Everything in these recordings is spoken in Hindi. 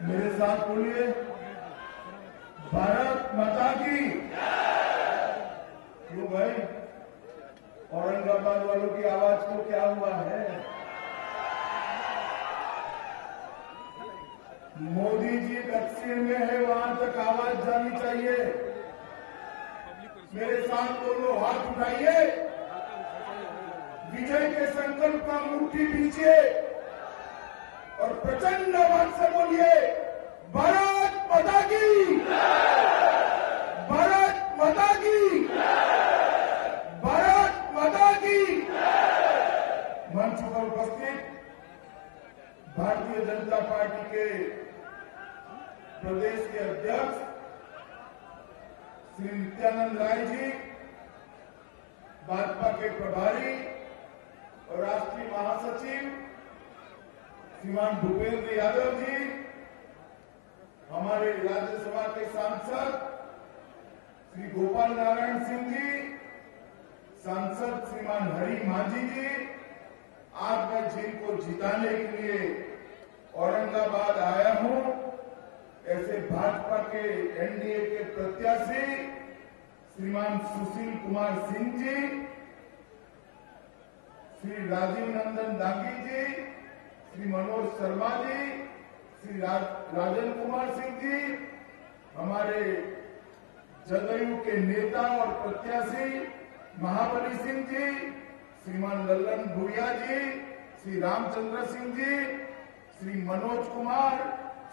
मेरे साथ बोलिए, भारत माता की। क्यों भाई, औरंगाबाद वालों की आवाज को क्या हुआ है? मोदी जी दक्षिण में है, वहां तक आवाज जानी चाहिए। मेरे साथ दोनों हाथ उठाइए, विजय के संकल्प का मुट्ठी दीजिए और प्रचंड आवाज से बोलिए, भारत माता की, भारत माता की, भारत माता की। मंच पर उपस्थित भारतीय जनता पार्टी के प्रदेश के अध्यक्ष श्री नित्यानंद राय जी, भाजपा के प्रभारी और राष्ट्रीय महासचिव श्रीमान भूपेंद्र यादव जी, हमारे राज्यसभा के सांसद श्री गोपाल नारायण सिंह जी, सांसद श्रीमान हरि मांझी जी, आज मैं जिनको जिताने के लिए औरंगाबाद आया हूं, ऐसे भाजपा के एनडीए के प्रत्याशी श्रीमान सुशील कुमार सिंह जी, श्री राजीव नंदन दांगी जी, श्री मनोज शर्मा जी, श्री राजन कुमार सिंह जी, हमारे जदयू के नेता और प्रत्याशी महाबली सिंह जी, श्रीमान लल्लन भूरिया जी, श्री रामचंद्र सिंह जी, श्री मनोज कुमार,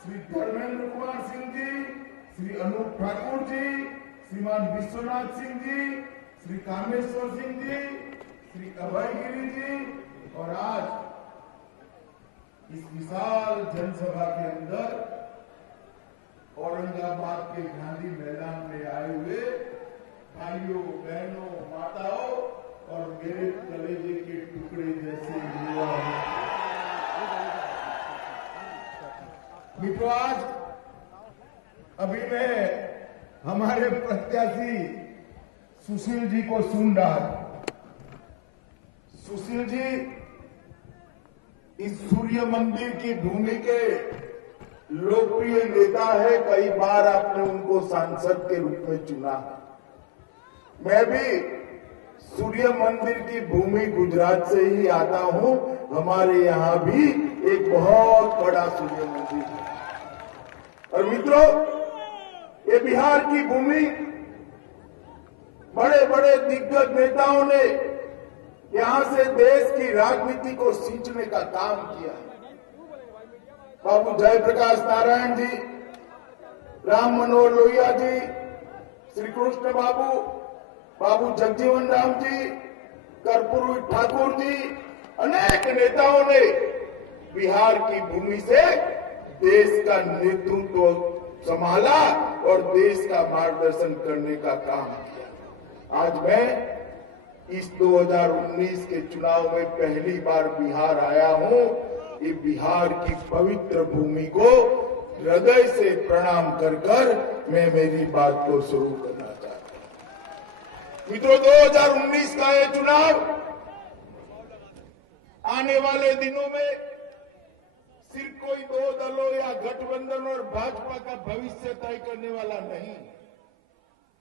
श्री धर्मेंद्र कुमार सिंह जी, श्री अनूप ठाकुर जी, श्रीमान विश्वनाथ सिंह जी, श्री कामेश्वर सिंह जी, श्री अभय गिरी जी, और आज इस विशाल जनसभा के अंदर औरंगाबाद के गांधी मैदान में आए हुए भाइयों, बहनों, माताओं और मेरे कलेजे के टुकड़े जैसे युवा मित्रों, आज अभी मैं हमारे प्रत्याशी सुशील जी को सुन रहा था। सुशील जी इस सूर्य मंदिर की भूमि के लोकप्रिय नेता है, कई बार आपने उनको सांसद के रूप में चुना। मैं भी सूर्य मंदिर की भूमि गुजरात से ही आता हूं, हमारे यहां भी एक बहुत बड़ा सूर्य मंदिर है। और मित्रों, ये बिहार की भूमि बड़े बड़े दिग्गज नेताओं ने यहां से देश की राजनीति को सींचने का काम किया। बाबू जयप्रकाश नारायण जी, राम मनोहर लोहिया जी, श्री कृष्ण बाबू, बाबू जगजीवन राम जी, कर्पूरी ठाकुर जी, अनेक नेताओं ने बिहार की भूमि से देश का नेतृत्व संभाला और देश का मार्गदर्शन करने का काम किया। आज मैं इस 2019 के चुनाव में पहली बार बिहार आया हूं। ये बिहार की पवित्र भूमि को हृदय से प्रणाम कर मैं मेरी बात को शुरू करना चाहता हूं। मित्रों, 2019 का ये चुनाव आने वाले दिनों में सिर्फ कोई दो दलों या गठबंधन और भाजपा का भविष्य तय करने वाला नहीं।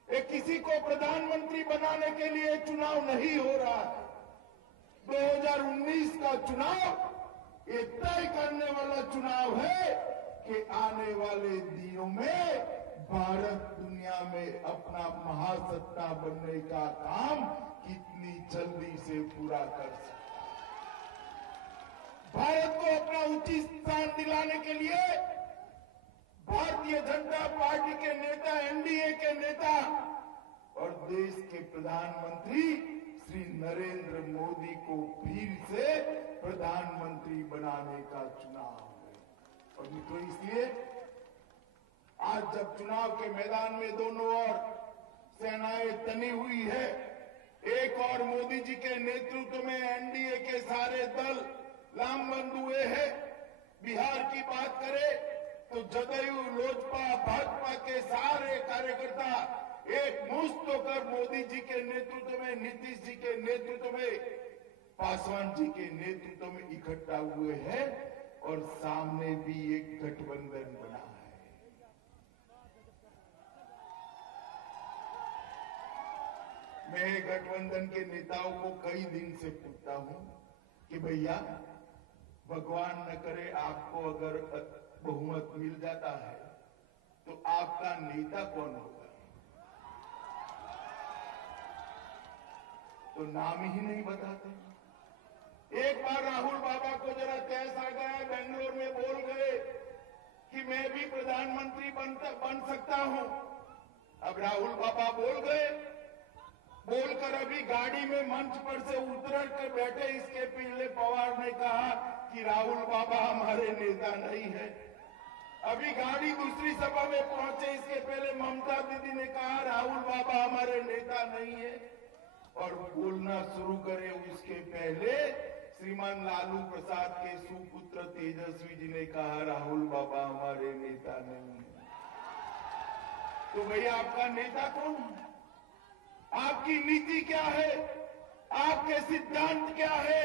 ये किसी को प्रधानमंत्री बनाने के लिए चुनाव नहीं हो रहा है। 2019 का चुनाव ये तय करने वाला चुनाव है कि आने वाले दिनों में भारत दुनिया में अपना महासत्ता बनने का काम कितनी जल्दी से पूरा कर सकता है। भारत को अपना उचित स्थान दिलाने के लिए भारतीय जनता पार्टी के नेता, एनडीए के नेता और देश के प्रधानमंत्री श्री नरेंद्र मोदी को फिर से प्रधानमंत्री बनाने का चुनाव है। और मित्रों, इसलिए आज जब चुनाव के मैदान में दोनों ओर सेनाएं तनी हुई है, एक और मोदी जी के नेतृत्व में एनडीए के सारे दल लामबंद हुए हैं। बिहार की बात करें तो जदयू, लोजपा, भाजपा के सारे कार्यकर्ता एक मुश्त होकर मोदी जी के नेतृत्व में, नीतीश जी के नेतृत्व में, पासवान जी के नेतृत्व में इकट्ठा हुए हैं और सामने भी एक गठबंधन बना। गठबंधन के नेताओं को कई दिन से पूछता हूं कि भैया भगवान न करे आपको अगर बहुमत मिल जाता है तो आपका नेता कौन होगा? तो नाम ही नहीं बताते। एक बार राहुल बाबा को जरा तैस आ गया, बेंगलोर में बोल गए कि मैं भी प्रधानमंत्री बन सकता हूं। अब राहुल बाबा बोल गए, बोलकर अभी गाड़ी में मंच पर से उतर कर बैठे इसके पहले पवार ने कहा कि राहुल बाबा हमारे नेता नहीं है। अभी गाड़ी दूसरी सभा में पहुंचे इसके पहले ममता दीदी ने कहा राहुल बाबा हमारे नेता नहीं है, और बोलना शुरू करे उसके पहले श्रीमान लालू प्रसाद के सुपुत्र तेजस्वी जी ने कहा राहुल बाबा हमारे नेता नहीं है। तो भैया आपका नेता कौन है? आपकी नीति क्या है? आपके सिद्धांत क्या है?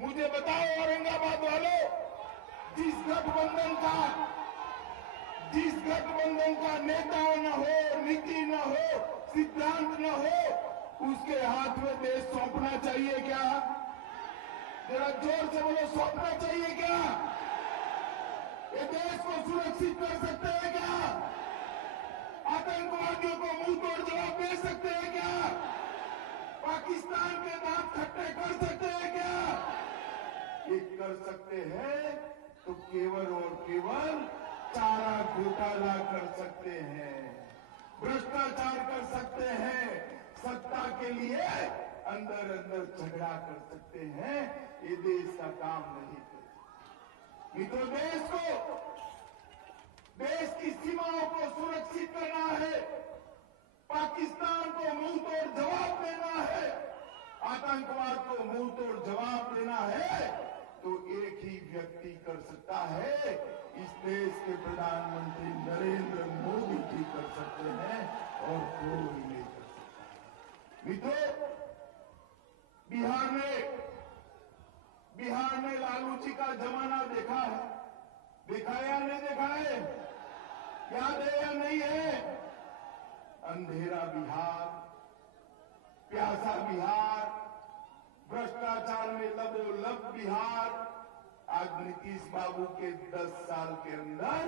मुझे बताओ औरंगाबाद वालों, जिस गठबंधन का नेता न हो, नीति न हो, सिद्धांत न हो, उसके हाथ में देश सौंपना चाहिए क्या? जरा जोर से बोलो, सौंपना चाहिए क्या? ये देश को सुरक्षित कर सकते हैं क्या? आतंकवादियों को मुंह तोड़ जवाब दे सकते हैं क्या? पाकिस्तान के दांत खट्टे कर सकते हैं क्या? ये कर सकते हैं तो केवल और केवल चारा घोटाला कर सकते हैं, भ्रष्टाचार कर सकते हैं, सत्ता के लिए अंदर अंदर झगड़ा कर सकते हैं। ये देश का काम नहीं कर सकते। मित्रों, देश की सीमाओं को सुरक्षित करना है, पाकिस्तान को मुंह तोड़ जवाब देना है, आतंकवाद को मुंह तोड़ जवाब देना है, तो एक ही व्यक्ति कर सकता है। इस देश के प्रधानमंत्री नरेंद्र मोदी जी कर सकते हैं और कोई नहीं कर सकता। मित्रों, बिहार में लालू जी का जमाना देखा है, देखा या नहीं देखा है? याद है या नहीं है? अंधेरा बिहार, प्यासा बिहार, भ्रष्टाचार में लबोलब बिहार। आज नीतीश बाबू के 10 साल के अंदर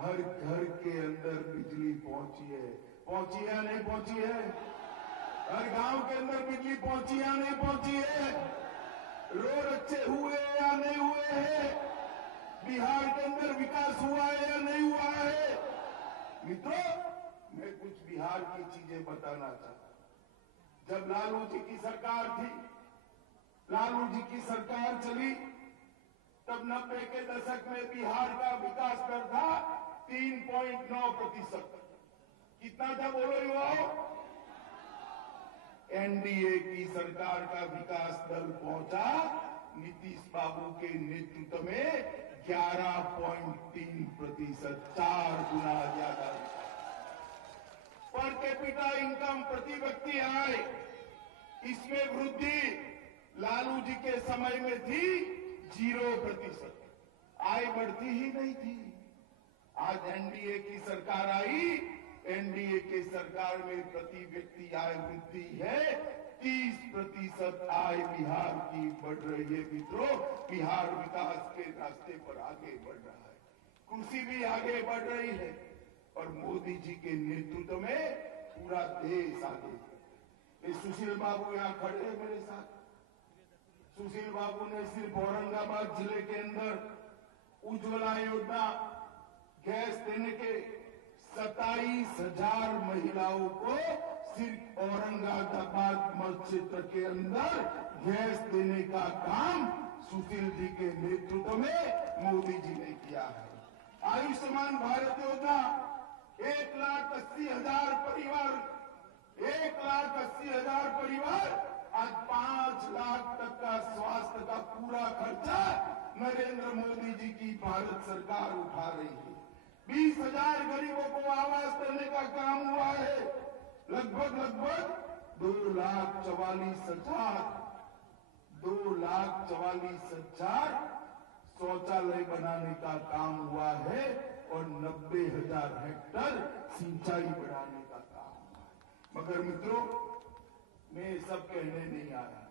हर घर के अंदर बिजली पहुंची है। पहुंची है नहीं पहुंची है? हर गांव के अंदर बिजली पहुंची या नहीं पहुंची है? रोड अच्छे हुए या नहीं हुए हैं? बिहार के अंदर विकास हुआ है या नहीं हुआ है? मित्रों, मैं कुछ बिहार की चीजें बताना चाहता हूं। जब लालू जी की सरकार थी, लालू जी की सरकार चली, तब 90 के दशक में बिहार का विकास दर था 3.9%। कितना था बोलो युवाओं? एनडीए की सरकार का विकास दर पहुंचा नीतीश बाबू के नेतृत्व में 11.3%, 4 गुना ज्यादा। पर कैपिटा इनकम, प्रति व्यक्ति आय, इसमें वृद्धि लालू जी के समय में थी 0%। आय बढ़ती ही नहीं थी। आज एनडीए की सरकार आई, एनडीए के सरकार में प्रति व्यक्ति आय वृद्धि है, 30% आय बिहार की बढ़ रही है। मित्रों, बिहार विकास के रास्ते पर आगे बढ़ रहा है, कृषि भी आगे बढ़ रही है, और मोदी जी के नेतृत्व में पूरा देश आगे। ये सुशील बाबू यहाँ खड़े हैं मेरे साथ। सुशील बाबू ने सिर्फ औरंगाबाद जिले के अंदर उज्ज्वला योजना गैस देने के 27,000 महिलाओं को सिर्फ औरंगाबाद क्षेत्र के अंदर गैस देने का काम सुशील जी के नेतृत्व में मोदी जी ने किया है। आयुष्मान भारत योजना 1,80,000 परिवार, 1,80,000 परिवार आज 5 लाख तक का स्वास्थ्य का पूरा खर्चा नरेंद्र मोदी जी की भारत सरकार उठा रही है। 20,000 गरीबों को आवास देने का काम हुआ है। लगभग 2,44,000 शौचालय बनाने का काम हुआ है, और 90,000 हेक्टेयर सिंचाई बढ़ाने का काम हुआ है। मगर मित्रों, मैं ये सब कहने नहीं आया।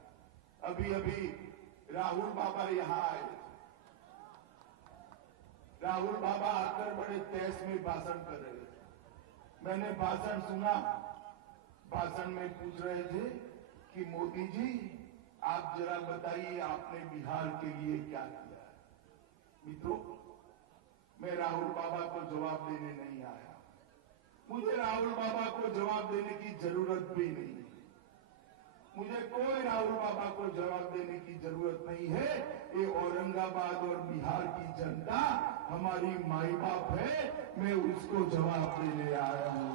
अभी अभी राहुल बाबा यहां आए। राहुल बाबा आकर बड़े तेज में भाषण कर रहे थे। मैंने भाषण सुना। भाषण में पूछ रहे थे कि मोदी जी आप जरा बताइए आपने बिहार के लिए क्या किया है। मित्रों, मैं राहुल बाबा को जवाब देने नहीं आया। मुझे राहुल बाबा को जवाब देने की जरूरत भी नहीं है। मुझे कोई राहुल बाबा को जवाब देने की जरूरत नहीं है। ये औरंगाबाद और बिहार की जनता हमारी माई बाप है। मैं उसको जवाब देने आया हूं।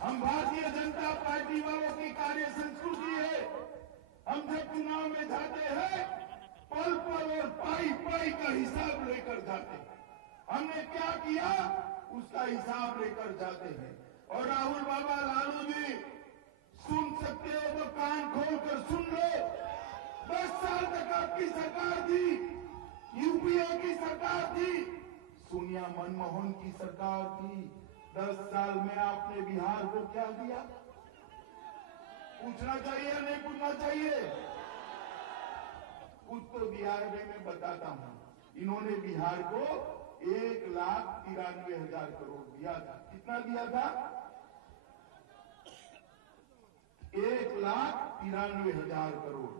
हम भारतीय जनता पार्टी वालों की कार्य संस्कृति है। हम जब चुनाव में जाते हैं पल पल और पाई पाई का हिसाब लेकर जाते हैं। हमने क्या किया उसका हिसाब लेकर जाते हैं। और राहुल बाबा, लालू जी, सुन सकते हो तो कान खोलकर सुन लो। 10 साल तक आपकी सरकार थी, यूपीए की सरकार थी, सोनिया मनमोहन की सरकार थी। 10 साल में आपने बिहार को क्या दिया? पूछना चाहिए या नहीं पूछना चाहिए? कुछ तो दिया है, मैं बताता हूं। इन्होंने बिहार को 1,93,000 करोड़ दिया था। कितना दिया था? 1,93,000 करोड़।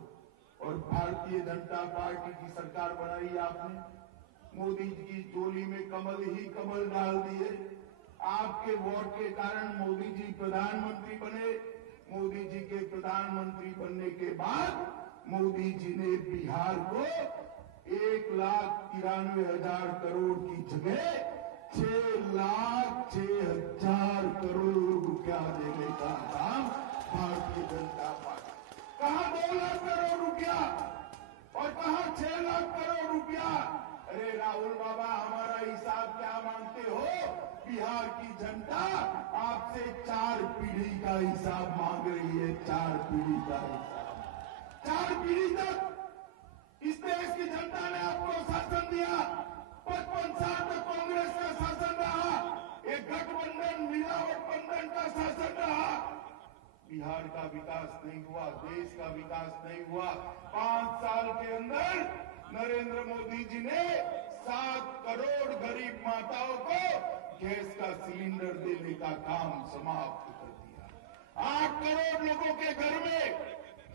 और भारतीय जनता पार्टी की सरकार बनाई आपने। मोदी जी की झोली में कमल ही कमल डाल दिए। आपके वोट के कारण मोदी जी प्रधानमंत्री बने। मोदी जी के प्रधानमंत्री बनने के बाद मोदी जी ने बिहार को 1,93,000 करोड़ की जगह 6,06,000 करोड़ रुपया देने का काम भारतीय जनता पार्टी। कहां 2 लाख करोड़ रुपया और कहां 6 लाख करोड़ रुपया? अरे राहुल बाबा, हमारा हिसाब क्या मांगते हो? बिहार की जनता आपसे 4 पीढ़ी का हिसाब मांग रही है। 4 पीढ़ी का हिसाब। 4 पीढ़ी तक इस देश की जनता ने आपको शासन दिया। 55 साल तक कांग्रेस का शासन रहा। एक गठबंधन, मिलावट बंधन का शासन रहा। बिहार का विकास नहीं हुआ, देश का विकास नहीं हुआ। 5 साल के अंदर नरेंद्र मोदी जी ने 7 करोड़ गरीब माताओं को गैस का सिलेंडर देने का काम समाप्त कर दिया। 8 करोड़ लोगों के घर में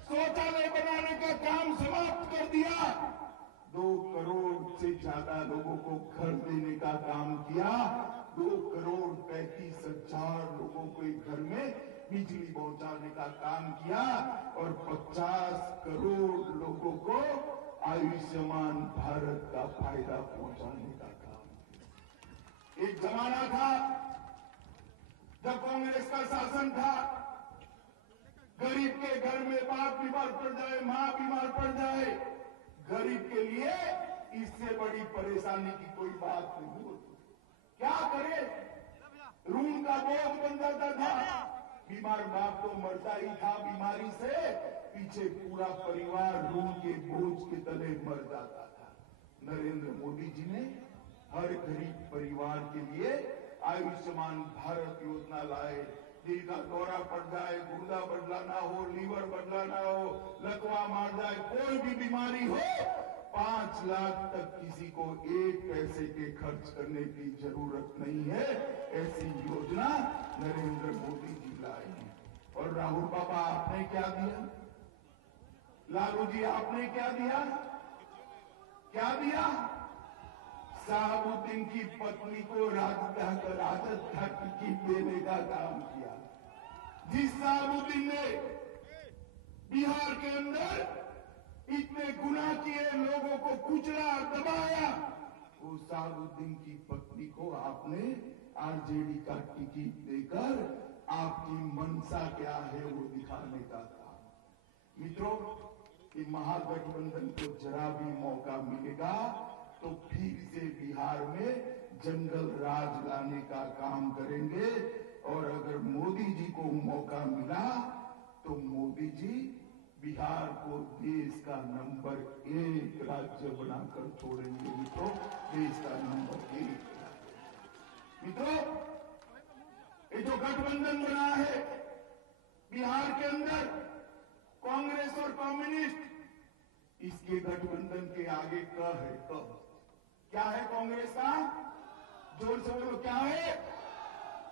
शौचालय बनाने का काम समाप्त कर दिया। 2 करोड़ से ज्यादा लोगों को घर देने का काम किया। 2 करोड़ 35,000 लोगों के घर में बिजली पहुंचाने का काम किया। और 50 करोड़ लोगों को आयुष्मान भारत का फायदा पहुंचाने का काम किया। एक जमाना था जब कांग्रेस का शासन था, गरीब के घर में बाप बीमार पड़ जाए, मां बीमार पड़ जाए, गरीब के लिए इससे बड़ी परेशानी की कोई बात नहीं होती। क्या करे? ऋण का बोझ बन जाता था। बीमार बाप तो मरता ही था बीमारी से, पीछे पूरा परिवार ऋण के बोझ के तले मर जाता था। नरेंद्र मोदी जी ने हर गरीब परिवार के लिए आयुष्मान भारत योजना लाए। दिल का दौरा पड़ जाए, गुर्दा बदलाना हो, लीवर बदलाना हो, लकवा मार जाए, कोई भी बीमारी हो, 5 लाख तक किसी को 1 पैसे के खर्च करने की जरूरत नहीं है। ऐसी योजना नरेंद्र मोदी जी लाए हैं। और राहुल बाबा, आपने क्या दिया? लालू जी, आपने क्या दिया? क्या दिया? शहाबुद्दीन की पत्नी को राजद का टिकट देने का काम किया। जिस शहाबुद्दीन ने बिहार के अंदर इतने गुनाह किए, लोगों को कुचला, दबाया, वो शहाबुद्दीन की पत्नी को आपने आरजेडी का टिकट देकर आपकी मंशा क्या है वो दिखाने का काम। मित्रों, कि महागठबंधन को जरा भी मौका मिलेगा तो फिर से बिहार में जंगल राज लाने का काम करेंगे। और अगर मोदी जी को मौका मिला तो मोदी जी बिहार को देश का नंबर 1 राज्य बनाकर छोड़ेंगे। मित्रों, देश का नंबर 1 राज्य। मित्रों, ये जो गठबंधन बना है, बिहार के अंदर कांग्रेस और कम्युनिस्ट इसके गठबंधन के आगे क है। क क्या है कांग्रेस का? जोर से बोलो, क्या है?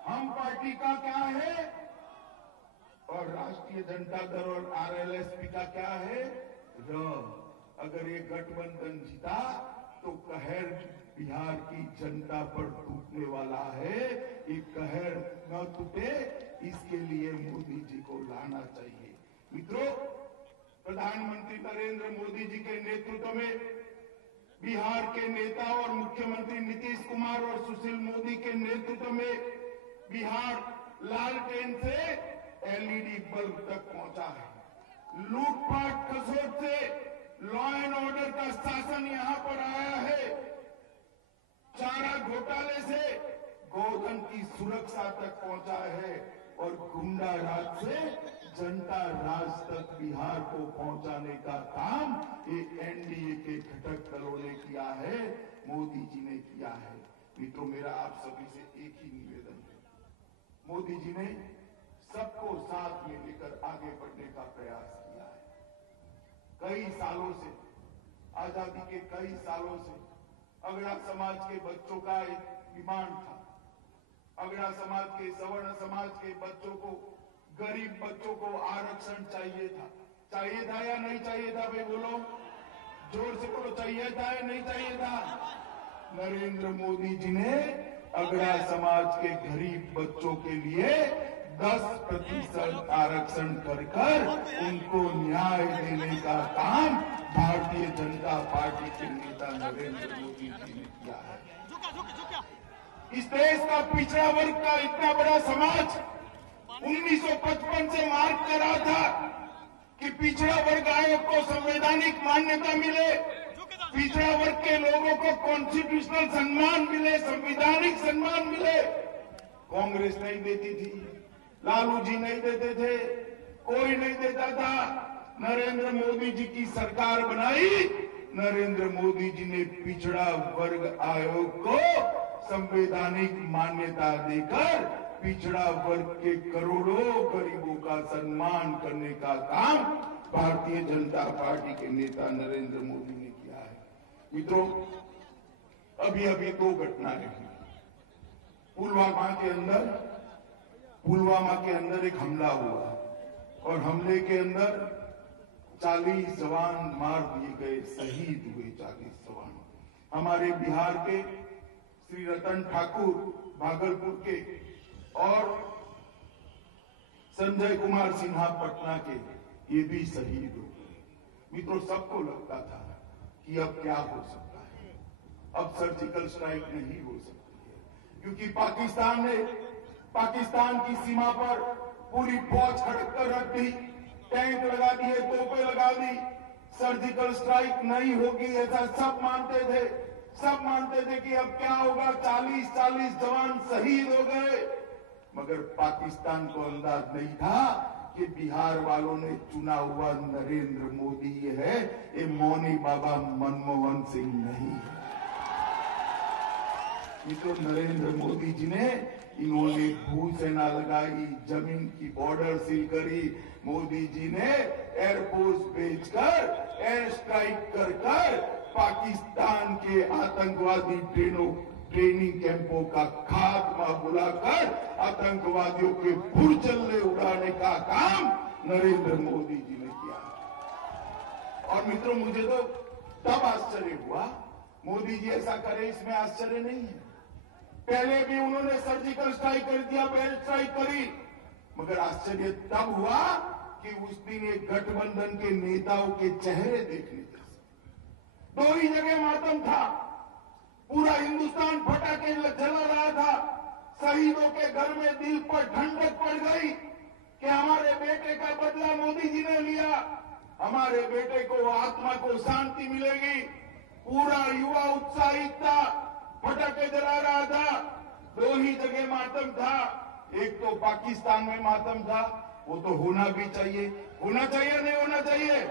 हम पार्टी का क्या है? और राष्ट्रीय जनता दल और आरएलएसपी का क्या है? र। अगर ये गठबंधन जीता तो कहर बिहार की जनता पर टूटने वाला है। ये कहर न टूटे, इसके लिए मोदी जी को लाना चाहिए। मित्रों, प्रधानमंत्री नरेंद्र मोदी जी के नेतृत्व में बिहार के नेता और मुख्यमंत्री नीतीश कुमार और सुशील मोदी के नेतृत्व में बिहार लालटेन से एलईडी बल्ब तक पहुंचा है। लूटपाट खसोट से लॉ एंड ऑर्डर का शासन यहां पर आया है। चारा घोटाले से गोधन की सुरक्षा तक पहुंचा है और गुंडा राज से जनता राज तक बिहार को पहुंचाने का काम ये एनडीए के घटक दलों ने किया है, मोदी जी ने किया है। मित्रों, मेरा आप सभी से एक ही निवेदन है, मोदी जी ने सबको साथ में लेकर आगे बढ़ने का प्रयास किया है। कई सालों से, आजादी के कई सालों से अगड़ा समाज के बच्चों का एक डिमांड था। अगड़ा समाज के, सवर्ण समाज के बच्चों को, गरीब बच्चों को आरक्षण चाहिए था। चाहिए था या नहीं चाहिए था? भाई बोलो, जोर से बोलो, चाहिए था या नहीं चाहिए था? नरेंद्र मोदी जी ने अगड़ा समाज के गरीब बच्चों के लिए 10% आरक्षण कर उनको न्याय देने का काम भारतीय जनता पार्टी के नेता नरेंद्र मोदी जी ने किया है। इस देश का पिछड़ा वर्ग का इतना बड़ा समाज 1955 से मार्ग करा था कि पिछड़ा वर्ग आयोग को संवैधानिक मान्यता मिले, पिछड़ा वर्ग के लोगों को कॉन्स्टिट्यूशनल सम्मान मिले, संवैधानिक सम्मान मिले। कांग्रेस नहीं देती थी, लालू जी नहीं देते थे, कोई नहीं देता था। नरेंद्र मोदी जी की सरकार बनाई, नरेंद्र मोदी जी ने पिछड़ा वर्ग आयोग को संवैधानिक मान्यता देकर पिछड़ा वर्ग के करोड़ों गरीबों का सम्मान करने का काम भारतीय जनता पार्टी के नेता नरेंद्र मोदी ने किया है। मित्रों, अभी अभी 2 घटनाएं हुई। पुलवामा के अंदर एक हमला हुआ और हमले के अंदर 40 जवान मार दिए गए, शहीद हुए 40 जवान। हमारे बिहार के श्री रतन ठाकुर भागलपुर के और संजय कुमार सिन्हा पटना के, ये भी शहीद हो गए। मित्रों, सबको लगता था कि अब क्या हो सकता है, अब सर्जिकल स्ट्राइक नहीं हो सकती है, क्योंकि पाकिस्तान की सीमा पर पूरी फौज खड़क कर रख दी, टैंक लगा दिए, तोपें लगा दी, सर्जिकल स्ट्राइक नहीं होगी ऐसा सब मानते थे। सब मानते थे कि अब क्या होगा, 40 जवान शहीद हो गए। मगर पाकिस्तान को अंदाज नहीं था कि बिहार वालों ने चुना हुआ नरेंद्र मोदी ये है, ये मौनी बाबा मनमोहन सिंह नहीं है। ये तो नरेंद्र मोदी जी ने, इन्होंने भूसेना लगाई, जमीन की बॉर्डर सील करी, मोदी जी ने एयरफोर्स भेजकर एयर स्ट्राइक कर पाकिस्तान के आतंकवादी ट्रेनिंग कैंपों का खात्मा बुलाकर आतंकवादियों के बुरजल्ले उड़ाने का काम नरेंद्र मोदी जी ने किया। और मित्रों, मुझे तो तब आश्चर्य हुआ, मोदी जी ऐसा करे इसमें आश्चर्य नहीं है। पहले भी उन्होंने सर्जिकल स्ट्राइक कर दिया, एयर स्ट्राइक करी, मगर आश्चर्य तब हुआ कि उस दिन एक गठबंधन के नेताओं के चेहरे देखने थे। 2 ही जगह मातम था, पूरा हिंदुस्तान पटाखे जला रहा था। शहीदों के घर में दिल पर ठंडक पड़ गई कि हमारे बेटे का बदला मोदी जी ने लिया, हमारे बेटे को, आत्मा को शांति मिलेगी। पूरा युवा उत्साहित था, पटाखे जला रहा था। 2 ही जगह मातम था, एक तो पाकिस्तान में मातम था, वो तो होना भी चाहिए, होना चाहिए नहीं होना चाहिए,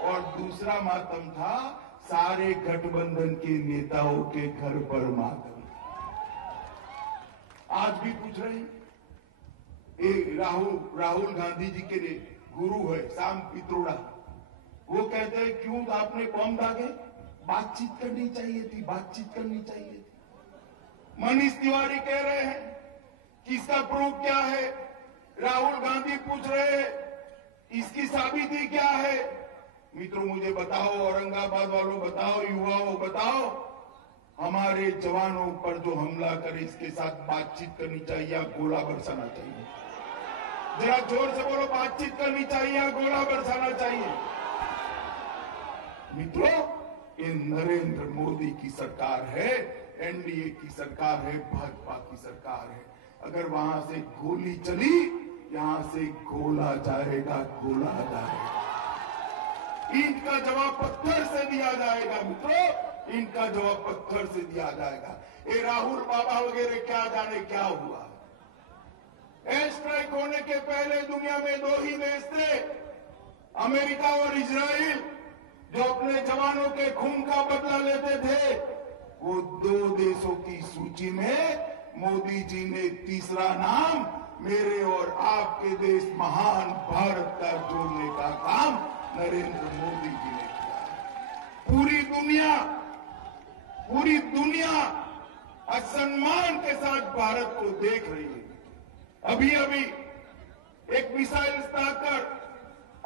और दूसरा मातम था सारे गठबंधन के नेताओं के घर पर मातम। आज भी पूछ रहे हैं, राहुल गांधी जी के गुरु है शाम पित्रोड़ा, वो कहते हैं क्यों आपने बम दागे? बातचीत करनी चाहिए थी, बातचीत करनी चाहिए थी। मनीष तिवारी कह रहे हैं कि इसका प्रूफ क्या है? राहुल गांधी पूछ रहे हैं इसकी साबिती क्या है? मित्रों मुझे बताओ, औरंगाबाद वालों बताओ, युवाओं बताओ, हमारे जवानों पर जो हमला करे इसके साथ बातचीत करनी चाहिए या गोला बरसाना चाहिए? जरा जोर से बोलो, बातचीत करनी चाहिए या गोला बरसाना चाहिए? मित्रों, ये नरेंद्र मोदी की सरकार है, एनडीए की सरकार है, भाजपा की सरकार है। अगर वहां से गोली चली, यहां से गोला जाएगा, गोला जाएगा। ईंट का जवाब पत्थर से दिया जाएगा मित्रों, ईंट का जवाब पत्थर से दिया जाएगा। ये राहुल बाबा वगैरह क्या जाने क्या हुआ। एयर स्ट्राइक होने के पहले दुनिया में 2 ही देश थे, अमेरिका और इजराइल, जो अपने जवानों के खून का बदला लेते थे। वो 2 देशों की सूची में मोदी जी ने तीसरा नाम मेरे और आपके देश महान भारत का जोड़ने का काम नरेंद्र मोदी जी ने किया है। पूरी दुनिया असम्मान के साथ भारत को देख रही है। अभी एक मिसाइल उतारकर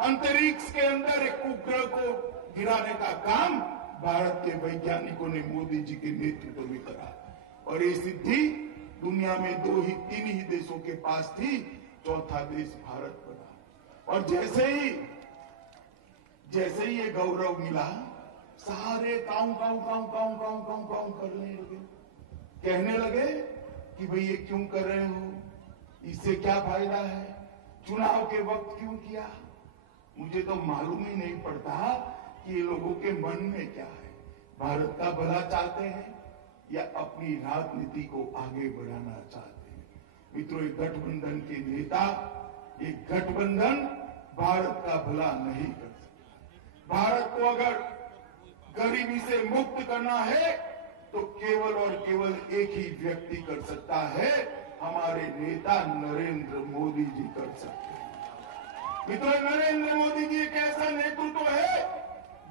अंतरिक्ष के अंदर एक उपग्रह को गिराने का काम भारत के वैज्ञानिकों ने मोदी जी के नेतृत्व में करा, और ये सिद्धि दुनिया में 3 ही देशों के पास थी, चौथा देश भारत बना। और जैसे ही ये गौरव मिला, सारे काऊ करने लगे, कहने लगे कि भाई ये क्यों कर रहे हो, इससे क्या फायदा है, चुनाव के वक्त क्यों किया? मुझे तो मालूम ही नहीं पड़ता कि ये लोगों के मन में क्या है। भारत का भला चाहते हैं या अपनी राजनीति को आगे बढ़ाना चाहते हैं? मित्रों, एक गठबंधन के नेता, एक गठबंधन भारत का भला नहीं कर सकता। भारत को अगर गरीबी से मुक्त करना है तो केवल और केवल एक ही व्यक्ति कर सकता है, हमारे नेता नरेंद्र मोदी जी कर सकते हैं। मित्रों, नरेंद्र मोदी जी एक ऐसा नेतृत्व है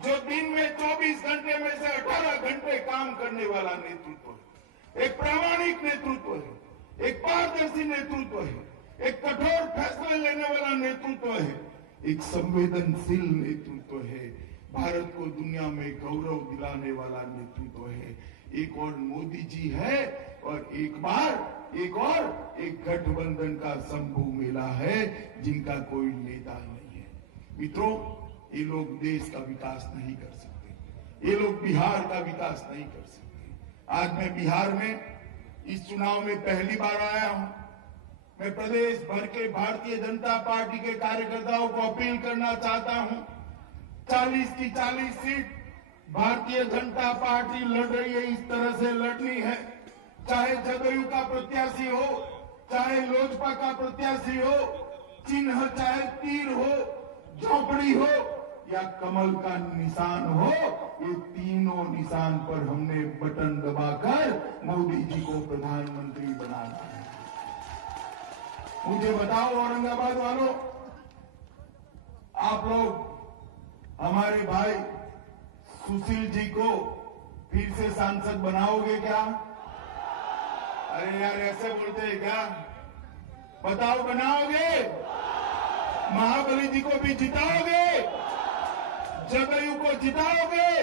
जो दिन में 24 घंटे में से 18 घंटे काम करने वाला नेतृत्व है, एक प्रामाणिक नेतृत्व है, एक पारदर्शी नेतृत्व है, एक कठोर फैसले लेने वाला नेतृत्व है, एक संवेदनशील नेतृत्व है, भारत को दुनिया में गौरव दिलाने वाला नेतृत्व है। एक और मोदी जी है और एक गठबंधन का शंभू मेला है जिनका कोई नेता नहीं है। मित्रों, ये लोग देश का विकास नहीं कर सकते, ये लोग बिहार का विकास नहीं कर सकते। आज मैं बिहार में इस चुनाव में पहली बार आया हूं। मैं प्रदेश भर के भारतीय जनता पार्टी के कार्यकर्ताओं को अपील करना चाहता हूं, 40 की 40 सीट भारतीय जनता पार्टी लड़ रही है, इस तरह से लड़नी है। चाहे जदयू का प्रत्याशी हो, चाहे लोजपा का प्रत्याशी हो, चिन्ह चाहे तीर हो, झोपड़ी हो या कमल का निशान हो, ये तीनों निशान पर हमने बटन दबाकर मोदी जी को प्रधानमंत्री बनाना है। मुझे बताओ औरंगाबाद वालों, आप लोग हमारे भाई सुशील जी को फिर से सांसद बनाओगे क्या? अरे यार, ऐसे बोलते हैं क्या? बताओ, बनाओगे? महाबली जी को भी जिताओगे, जदयू को जिताओगे,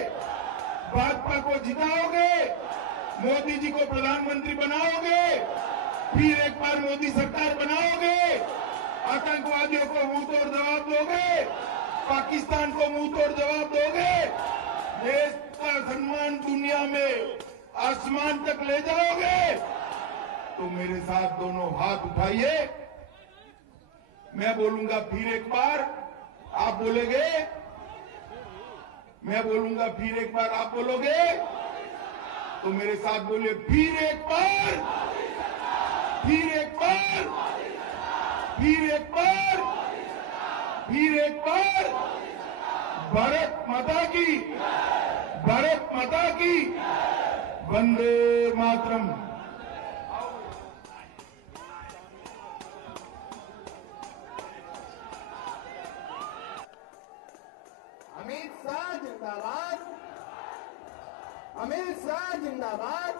भाजपा को जिताओगे, मोदी जी को प्रधानमंत्री बनाओगे, फिर एक बार मोदी सरकार बनाओगे, आतंकवादियों को मुंह तोड़ जवाब दोगे, पाकिस्तान को मुंह तोड़ जवाब दोगे, देश का सम्मान दुनिया में आसमान तक ले जाओगे? तो मेरे साथ दोनों हाथ उठाइए, मैं बोलूंगा फिर एक बार, आप बोलेंगे? मैं बोलूंगा फिर एक बार, आप बोलोगे? तो मेरे साथ बोलिए, फिर एक बार, फिर एक बार, फिर एक बार, फिर एक बार। भारत माता की, भारत माता की, वंदे मातरम। अमित शाह जिंदाबाद,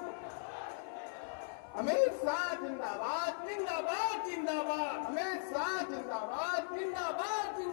अमित शाह जिंदाबाद, जिंदाबाद जिंदाबाद, अमित शाह जिंदाबाद, जिंदाबाद जिंदाबाद।